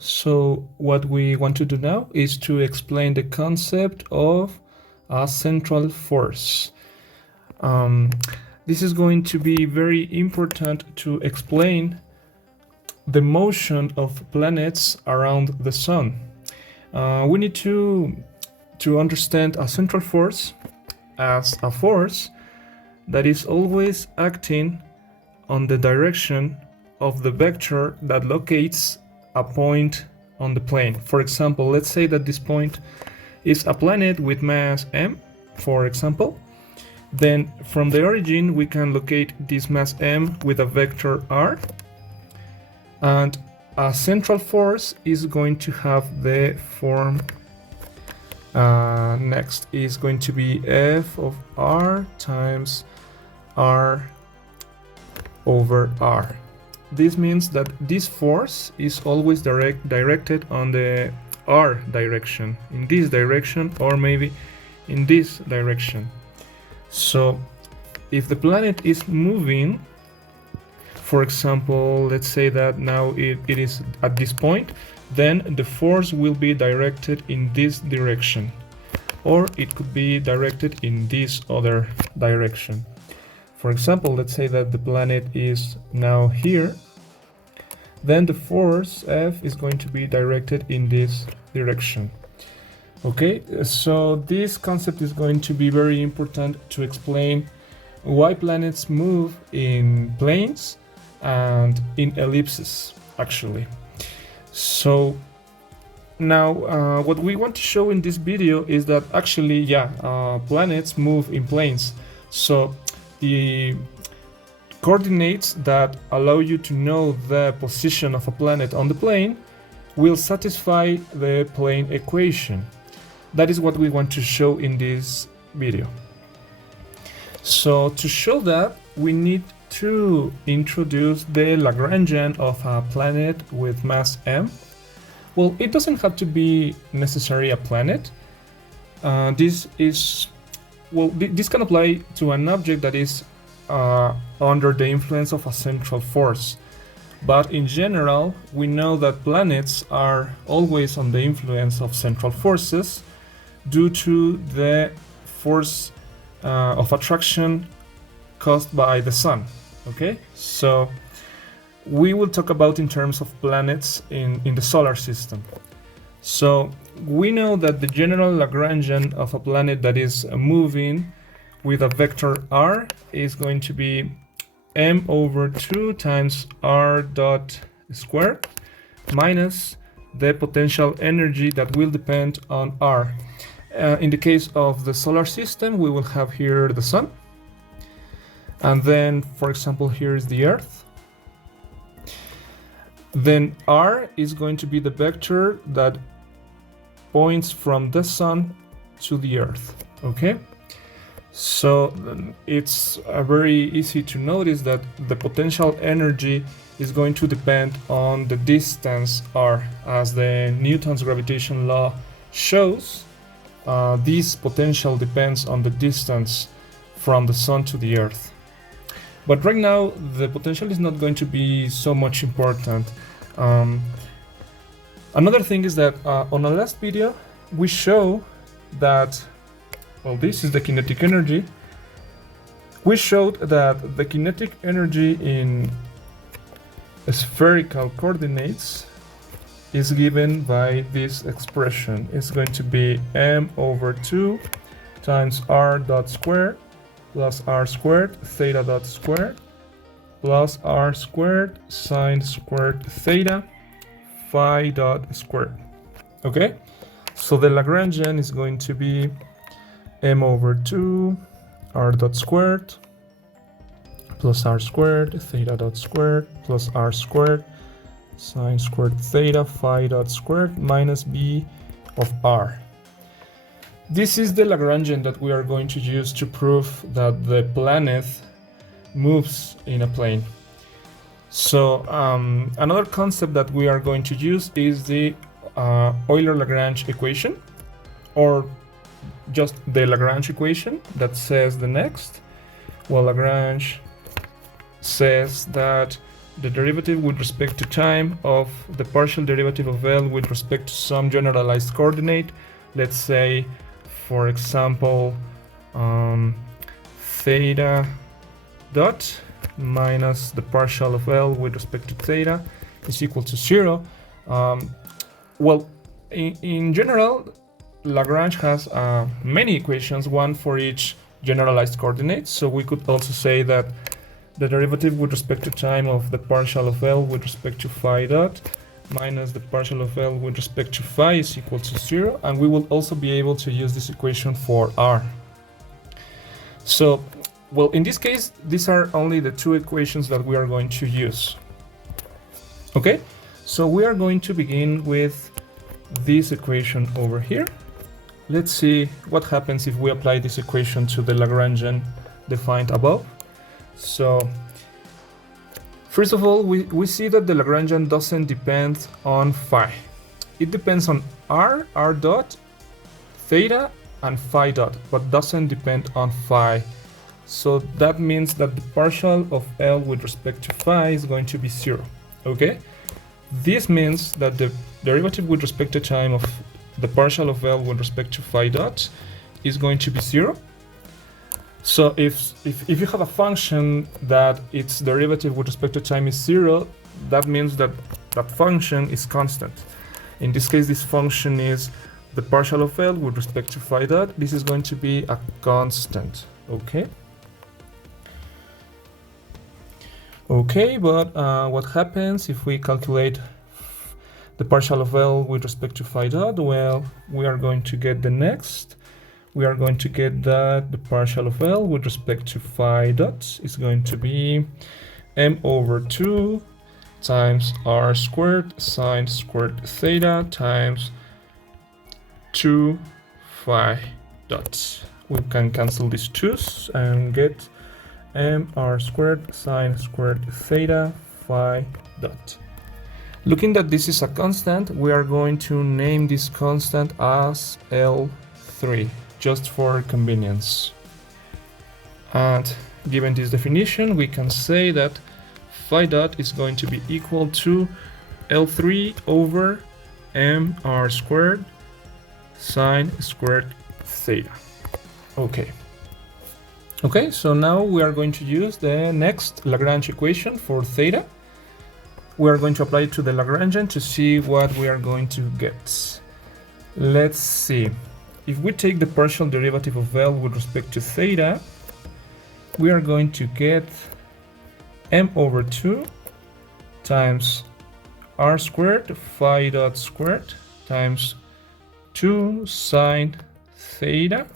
So what we want to do now is to explain the concept of a central force. This is going to be very important to explain the motion of planets around the sun. We need to understand a central force as a force that is always acting on the direction of the vector that locates a point on the plane. For example, let's say that this point is a planet with mass m, for example. Then from the origin we can locate this mass m with a vector r, and a central force is going to have the form next is going to be f of r times r over r. This means that this force is always directed on the r direction, in this direction, or maybe in this direction. So if the planet is moving, for example, let's say that now it is at this point, then the force will be directed in this direction, or it could be directed in this other direction. For example, let's say that the planet is now here, then the force F is going to be directed in this direction. Okay, so this concept is going to be very important to explain why planets move in planes and in ellipses, actually. So now what we want to show in this video is that actually, planets move in planes. So the coordinates that allow you to know the position of a planet on the plane will satisfy the plane equation. That is what we want to show in this video. So to show that, we need to introduce the Lagrangian of a planet with mass m. Well, it doesn't have to be necessarily a planet. This can apply to an object that is under the influence of a central force. But in general, we know that planets are always on the influence of central forces due to the force of attraction caused by the sun. Okay, so we will talk about in terms of planets in the solar system. So we know that the general Lagrangian of a planet that is moving with a vector r is going to be m over 2 times r dot squared minus the potential energy that will depend on r. In the case of the solar system, we will have here the sun, and then, for example, here is the Earth. Then r is going to be the vector that points from the sun to the Earth. Okay, so it's very easy to notice that the potential energy is going to depend on the distance r. As the Newton's gravitation law shows, this potential depends on the distance from the sun to the Earth. But right now, the potential is not going to be so much important. Another thing is that on our last video, we show that, well, this is the kinetic energy. We showed that the kinetic energy in spherical coordinates is given by this expression. It's going to be m over 2 times r dot squared plus r squared theta dot squared plus r squared sine squared theta phi dot squared. Okay, so the Lagrangian is going to be m over 2 r dot squared plus r squared theta dot squared plus r squared sine squared theta phi dot squared minus b of r. This is the Lagrangian that we are going to use to prove that the planet moves in a plane. So another concept that we are going to use is the Euler-Lagrange equation, or just the Lagrange equation that says the next. Well, Lagrange says that the derivative with respect to time of the partial derivative of L with respect to some generalized coordinate. Let's say, for example, theta dot minus the partial of L with respect to theta is equal to 0. Well, in general, Lagrange has many equations, one for each generalized coordinate. So we could also say that the derivative with respect to time of the partial of L with respect to phi dot minus the partial of L with respect to phi is equal to 0. And we will also be able to use this equation for R. So, well, in this case, these are only the two equations that we are going to use. Okay, so we are going to begin with this equation over here. Let's see what happens if we apply this equation to the Lagrangian defined above. So, first of all, we see that the Lagrangian doesn't depend on phi. It depends on r dot, theta, and phi dot, but doesn't depend on phi. So that means that the partial of L with respect to phi is going to be 0. Okay? This means that the derivative with respect to time of the partial of L with respect to phi dot is going to be 0. So if you have a function that its derivative with respect to time is 0, that means that that function is constant. In this case, this function is the partial of L with respect to phi dot. This is going to be a constant. Okay? Okay, but what happens if we calculate the partial of L with respect to phi dot? Well, we are going to get the next. We are going to get that the partial of L with respect to phi dot is going to be m over 2 times r squared sine squared theta times 2 phi dot. We can cancel these 2's and get m r squared sine squared theta phi dot. Looking that this is a constant, we are going to name this constant as L3, just for convenience. And given this definition, we can say that phi dot is going to be equal to L3 over m r squared sine squared theta. Okay. Okay, so now we are going to use the next Lagrange equation for theta. We are going to apply it to the Lagrangian to see what we are going to get. Let's see. If we take the partial derivative of L with respect to theta, we are going to get m over 2 times r squared phi dot squared times 2 sine theta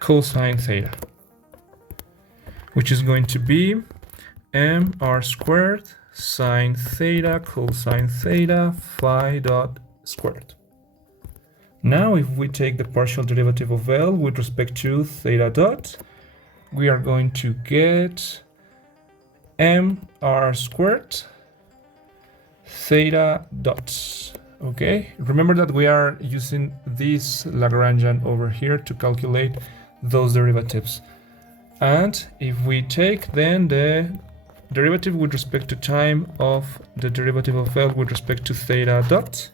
cosine theta, which is going to be m r squared sine theta cosine theta phi dot squared. Now if we take the partial derivative of L with respect to theta dot, we are going to get m r squared theta dot. Okay, remember that we are using this Lagrangian over here to calculate those derivatives. And if we take then the derivative with respect to time of the derivative of L with respect to theta dot,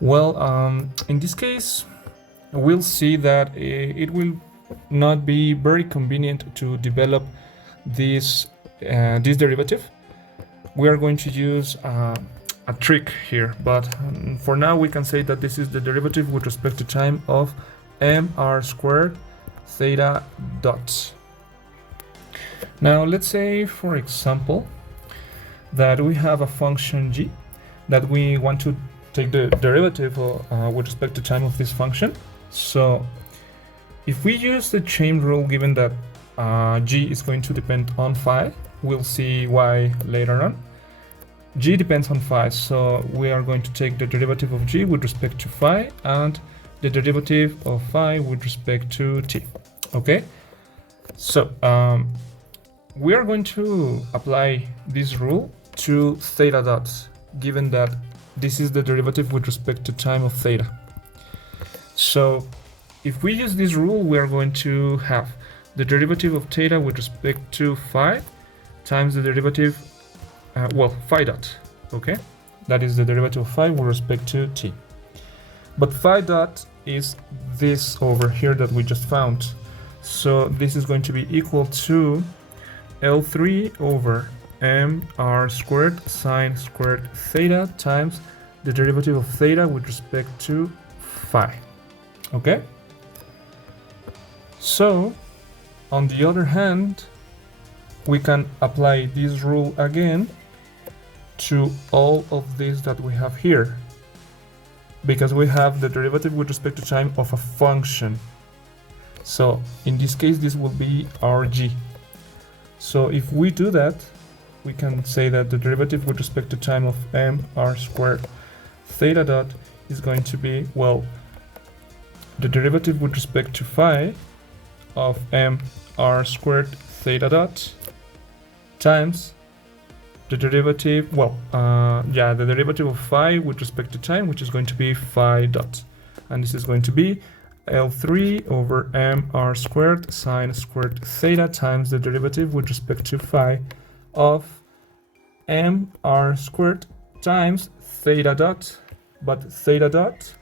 well, in this case, we'll see that it will not be very convenient to develop this derivative. We are going to use a trick here, but for now we can say that this is the derivative with respect to time of m r squared theta dot. Now let's say, for example, that we have a function g that we want to take the derivative with respect to time of this function. So if we use the chain rule, given that g is going to depend on phi, we'll see why later on. G depends on phi, so we are going to take the derivative of g with respect to phi and the derivative of phi with respect to t. Okay, so we are going to apply this rule to theta dot, given that this is the derivative with respect to time of theta. So if we use this rule, we are going to have the derivative of theta with respect to phi times the derivative, well, phi dot, okay? That is the derivative of phi with respect to t. But phi dot is this over here that we just found. So this is going to be equal to L3 over mr squared sine squared theta times the derivative of theta with respect to phi. Okay? So, on the other hand, we can apply this rule again to all of these that we have here, because we have the derivative with respect to time of a function. So in this case, this will be rg. So if we do that, we can say that the derivative with respect to time of mr squared theta dot is going to be, well, the derivative with respect to phi of mr squared theta dot times the derivative, well, the derivative of phi with respect to time, which is going to be phi dot. And this is going to be L3 over mr squared sine squared theta times the derivative with respect to phi of mr squared times theta dot. But theta dot,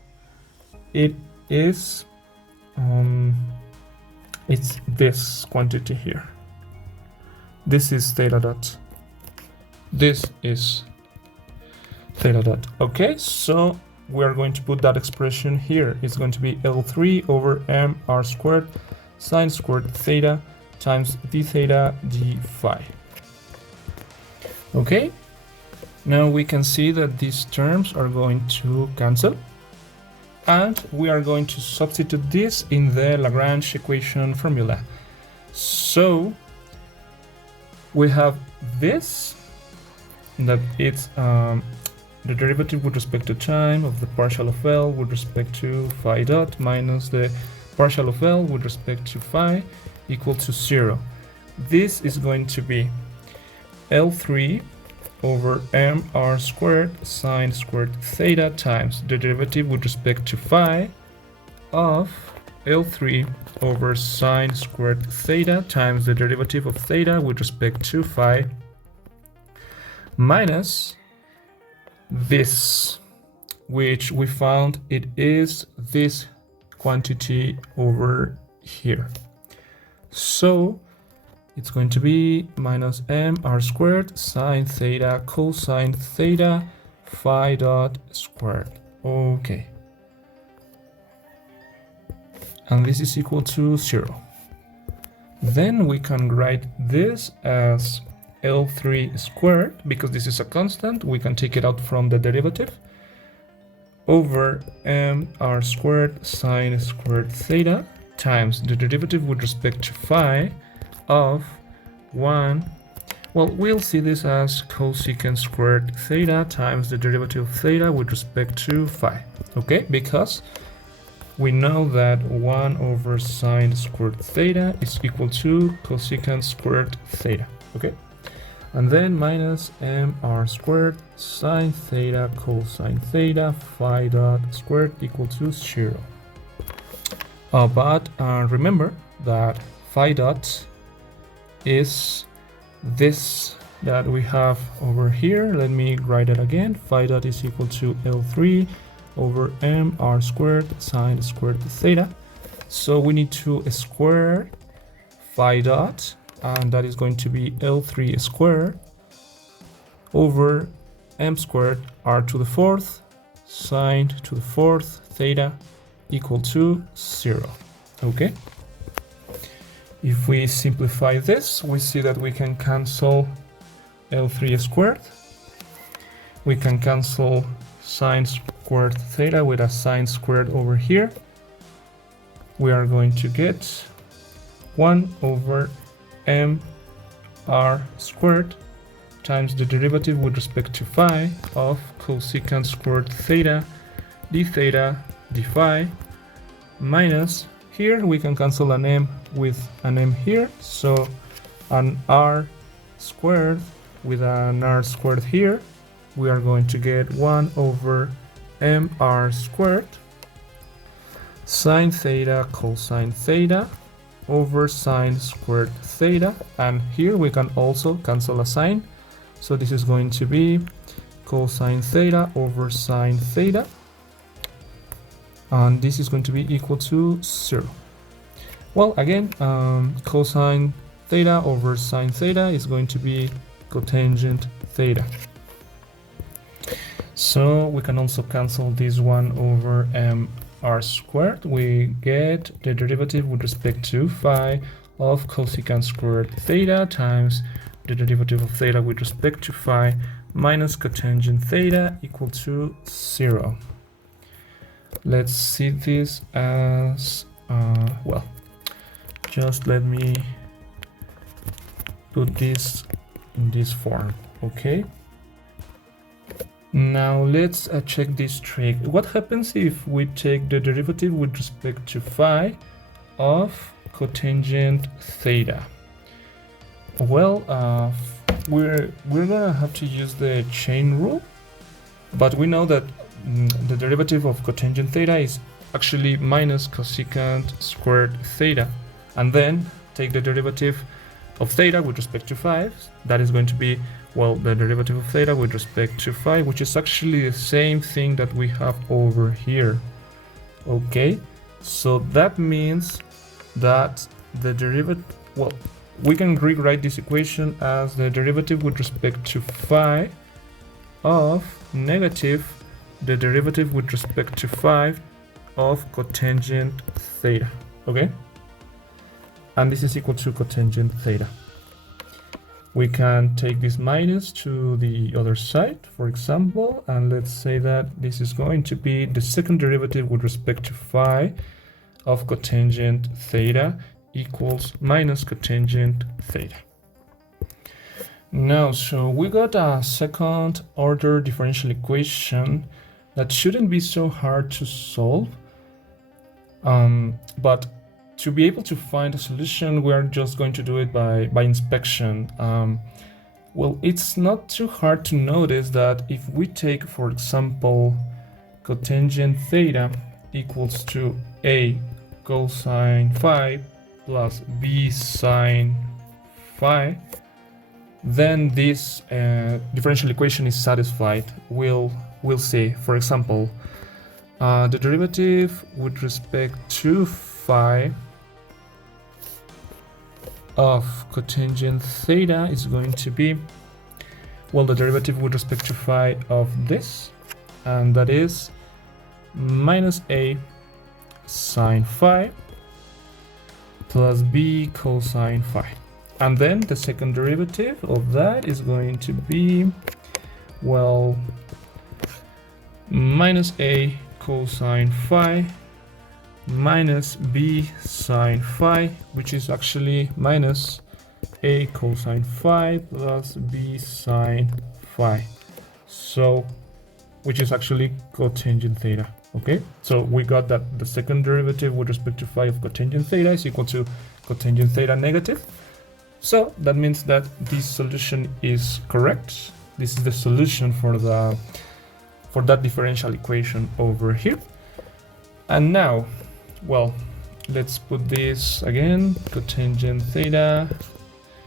it is, it's this quantity here. This is theta dot. This is theta dot. Okay, so we are going to put that expression here. It's going to be L3 over mr squared sine squared theta times d theta d phi. Okay, now we can see that these terms are going to cancel, and we are going to substitute this in the Lagrange equation formula. So we have this, that it's the derivative with respect to time of the partial of L with respect to phi dot minus the partial of L with respect to phi equal to 0. This is going to be L3 over mr squared sine squared theta times the derivative with respect to phi of L3 over sine squared theta times the derivative of theta with respect to phi minus this, which we found it is this quantity over here. So it's going to be minus mr squared sine theta cosine theta phi dot squared. Okay. And this is equal to 0. Then we can write this as L3 squared, because this is a constant, we can take it out from the derivative, over mr squared sine squared theta times the derivative with respect to phi of 1, well, we'll see this as cosecant squared theta times the derivative of theta with respect to phi, okay, because we know that 1 over sine squared theta is equal to cosecant squared theta, okay? And then minus mr squared sine theta cosine theta phi dot squared equal to 0. But remember that phi dot is this that we have over here. Let me write it again. Phi dot is equal to L3 over mr squared sine squared theta. So we need to square phi dot, and that is going to be L3 squared over m squared r to the fourth sine to the fourth theta equal to 0. Okay, if we simplify this, we see that we can cancel L3 squared, we can cancel sine squared theta with a sine squared over here. We are going to get 1 over mr squared times the derivative with respect to phi of cosecant squared theta d theta d phi minus, here we can cancel an m with an m here, so an r squared with an r squared here, we are going to get 1 over mr squared sine theta cosine theta over sine squared theta, and here we can also cancel a sine, so this is going to be cosine theta over sine theta, and this is going to be equal to 0. Well, again, cosine theta over sine theta is going to be cotangent theta. So we can also cancel this one over r squared. We get the derivative with respect to phi of cosecant squared theta times the derivative of theta with respect to phi minus cotangent theta equal to 0. Let's see this as, well, just let me put this in this form, okay? Now let's check this trick. What happens if we take the derivative with respect to phi of cotangent theta? Well, we're gonna have to use the chain rule, but we know that the derivative of cotangent theta is actually minus cosecant squared theta, and then take the derivative of theta with respect to phi. That is going to be, well, the derivative of theta with respect to phi, which is actually the same thing that we have over here. Okay, so that means that the derivative, well, we can rewrite this equation as the derivative with respect to phi of negative the derivative with respect to phi of cotangent theta, okay? And this is equal to cotangent theta. We can take this minus to the other side, for example, and let's say that this is going to be the second derivative with respect to phi of cotangent theta equals minus cotangent theta. Now, so we got a second order differential equation that shouldn't be so hard to solve, but to be able to find a solution, we are just going to do it by inspection. Well, it's not too hard to notice that if we take, for example, cotangent theta equals to a cosine phi plus b sine phi, then this differential equation is satisfied. We'll see, for example, the derivative with respect to phi of cotangent theta is going to be, well, the derivative with respect to phi of this, and that is minus a sine phi plus b cosine phi. And then the second derivative of that is going to be, well, minus a cosine phi minus b sine phi, which is actually minus a cosine phi plus b sine phi, so which is actually cotangent theta. Okay, so we got that the second derivative with respect to phi of cotangent theta is equal to cotangent theta negative. So that means that this solution is correct. This is the solution for that differential equation over here. And now, well, let's put this again, cotangent theta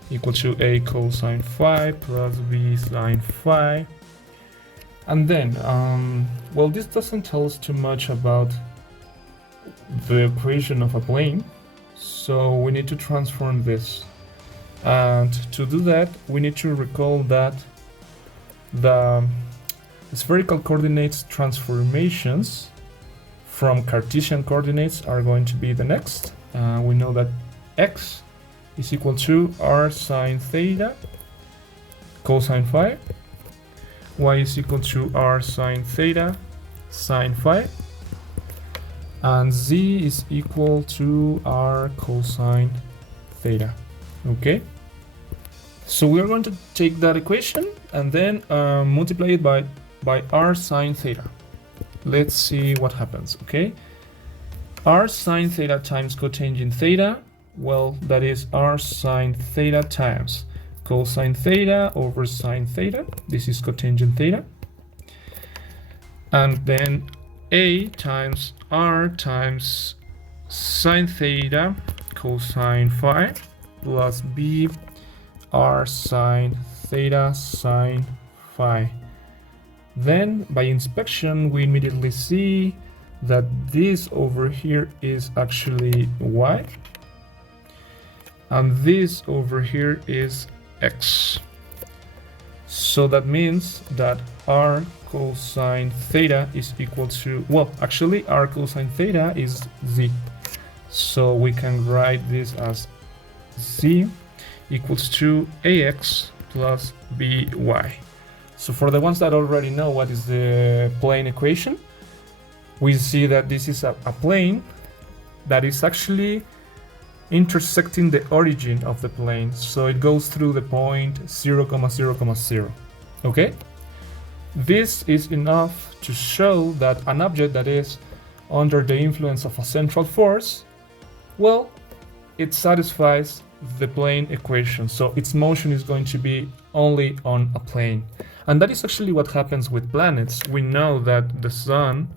equal to a cosine phi plus b sine phi. And then, well, this doesn't tell us too much about the equation of a plane, so we need to transform this. And to do that, we need to recall that the spherical coordinates transformations from Cartesian coordinates are going to be the next. We know that x is equal to r sine theta cosine phi, y is equal to r sine theta sine phi, and z is equal to r cosine theta. Okay, so we are going to take that equation and then multiply it by r sine theta. Let's see what happens. Okay, r sine theta times cotangent theta, well, that is r sine theta times cosine theta over sine theta. This is cotangent theta, and then a times r times sine theta cosine phi plus b r sine theta sine phi. Then by inspection we immediately see that this over here is actually y, and this over here is x. So that means that r cosine theta is equal to, well, actually r cosine theta is z. So we can write this as z equals to ax plus by. So for the ones that already know what is the plane equation, we see that this is a plane that is actually intersecting the origin of the plane. So it goes through the point 0, 0, 0. Okay? This is enough to show that an object that is under the influence of a central force, well, it satisfies the plane equation. So its motion is going to be only on a plane. And that is actually what happens with planets. We know that the sun,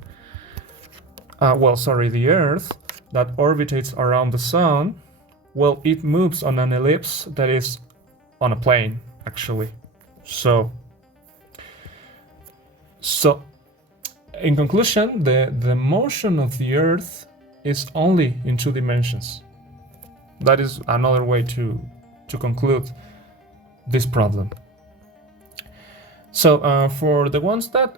the Earth, that orbitates around the sun, well, it moves on an ellipse that is on a plane, actually. So in conclusion, the motion of the Earth is only in 2 dimensions. That is another way to conclude this problem. So for the ones that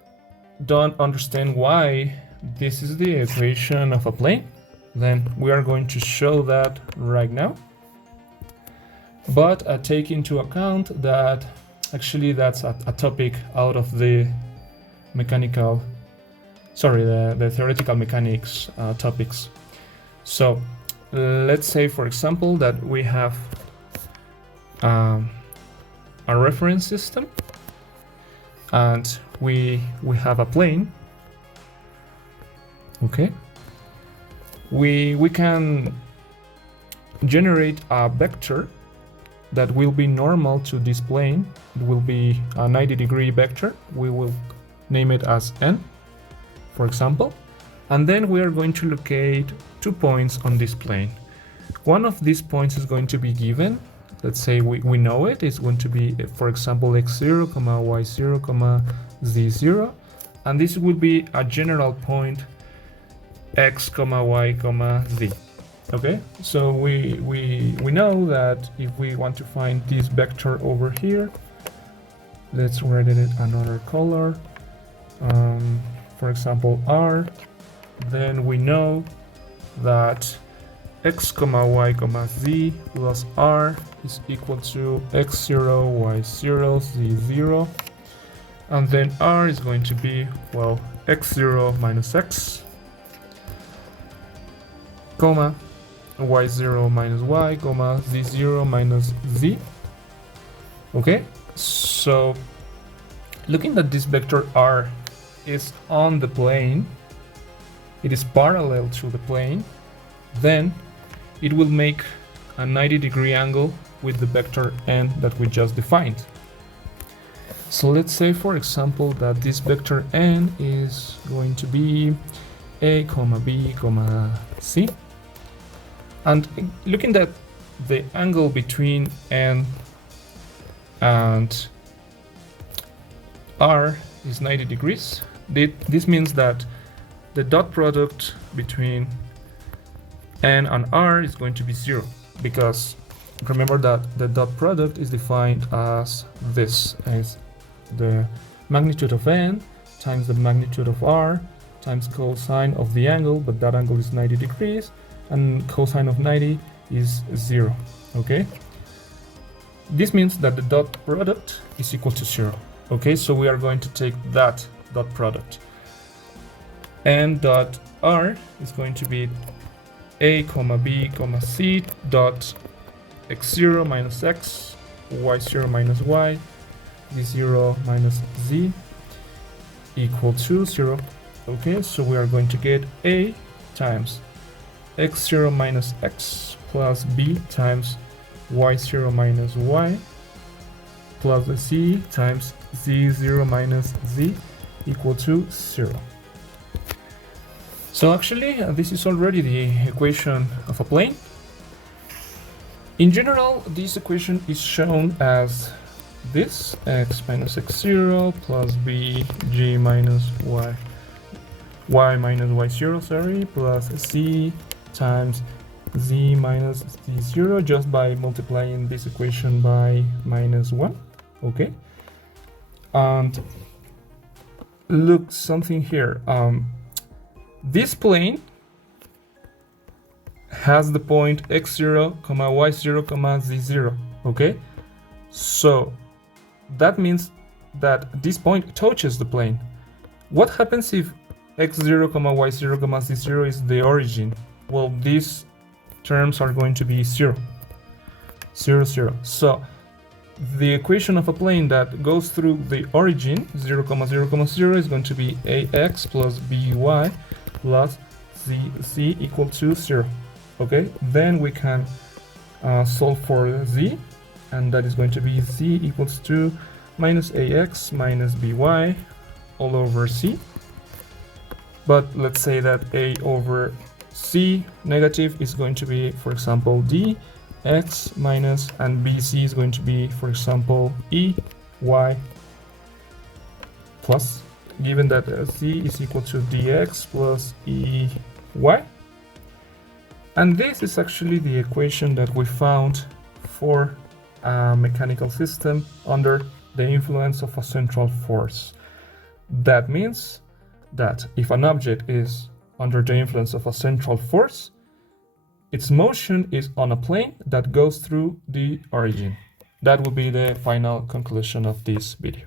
don't understand why this is the equation of a plane, then we are going to show that right now. But take into account that actually that's a topic out of the the theoretical mechanics topics. So let's say, for example, that we have a reference system and we have a plane. Okay, we can generate a vector that will be normal to this plane. It will be a 90-degree vector. We will name it as n, for example, and then we are going to locate 2 points on this plane. One of these points is going to be given. Let's say we know it. It's going to be, for example, x0, y0, z0, and this will be a general point x, y, z. Okay, so we know that if we want to find this vector over here, let's write it another color, for example r, then we know that x, y, z plus r is equal to x0, y0, z0, and then r is going to be, well, x0 minus x, comma, y0 minus y, comma, z0 minus z. Okay, so looking at this vector r is on the plane, it is parallel to the plane, then it will make a 90-degree angle with the vector n that we just defined. So let's say, for example, that this vector n is going to be a, b, c. And looking at the angle between n and r is 90 degrees. This means that the dot product between n and r is going to be 0, because remember that the dot product is defined as this, as the magnitude of n times the magnitude of r times cosine of the angle, but that angle is 90 degrees, and cosine of 90 is 0. Okay, this means that the dot product is equal to 0. Okay, so we are going to take that dot product, and dot r is going to be a, b, c dot x0 minus x, y0 minus y, z0 minus z equal to 0. Okay, so we are going to get a times x0 minus x plus b times y0 minus y plus z times z0 minus z equal to 0. So actually this is already the equation of a plane. In general, this equation is shown as this: x minus x0 plus b g minus y minus y0, sorry, plus c times z minus z0, just by multiplying this equation by -1. Okay, and look something here. This plane has the point x0, y0, z0. Okay, so that means that this point touches the plane. What happens if x0, y0, z0 is the origin? Well, these terms are going to be 0, 0, 0. So the equation of a plane that goes through the origin 0, 0, 0 is going to be ax plus by plus z equal to 0. Okay, then we can solve for z, and that is going to be z equals to minus ax minus by all over c. But let's say that a over c negative is going to be, for example, d x minus, and bc is going to be, for example, e y plus, given that c is equal to dx plus e y. And this is actually the equation that we found for a mechanical system under the influence of a central force. That means that if an object is under the influence of a central force, its motion is on a plane that goes through the origin. That will be the final conclusion of this video.